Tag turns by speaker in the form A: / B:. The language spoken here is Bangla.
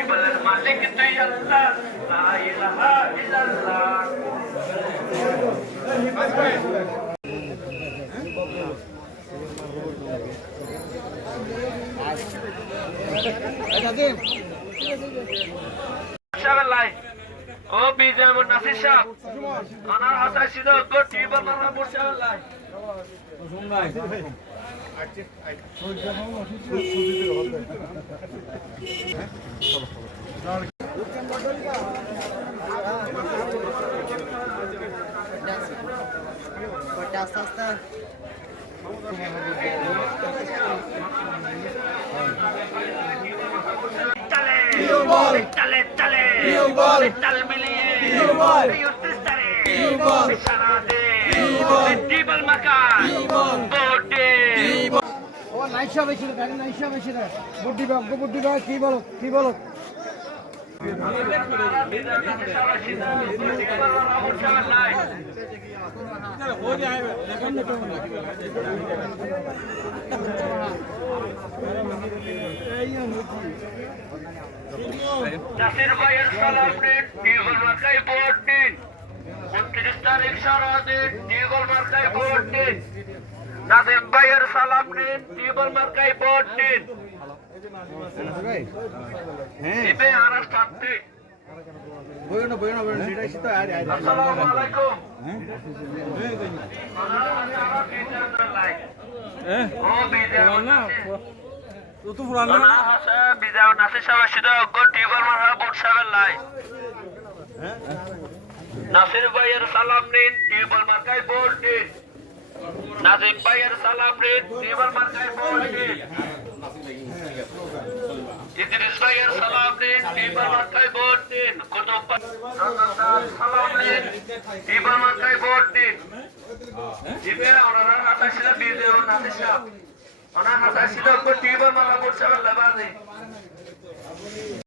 A: ইবাদের মালিক তুই আল্লাহ, লা ইলাহা ইল্লাল্লাহ। ও বিজয় নাসির সাহেব আনার ছিল গো টিবল মারা বর্ষাবাল্লাই
B: আস্তে আস্তে
A: চলে চলে চল মিলিয়ে সারা দে টিবল মাকান
B: কি বলো কি বলো?
A: নাসির ভাইয়ের সালাম নিন টিগল মার্কায় ভোট দিন। উনত্রিশ তারিখ সারা দিন টিগল মার্কায় ভোট দিন। নাসির ভাইয়ের সালাম নিন টিগল মার্কায় ভোট দিন। দিবে আরাস থাকতে
B: বইও না বইও না বইও না সেটাই তো আরে আরে
A: আসসালামু আলাইকুম। ও বিজয় না ভাইয়ের সালাম নিন টিবল মার্কায় ভোট দিন। নাসির ভাইয়ের সালাম নিন টিবল মার্কায় ভোট দিন ইদ্রিস ভাইয়ের সালাম নিন টিবল মার্কায় ভোট দিন। কুতুব সালাম নিন টিবল মার্কায় ভোট দিন। জিবে ওনারা ছিল বিজয় ও সাহেব ওনার হাসা ছিল টিবল মার্কা ভোট সাহেবের লাভানে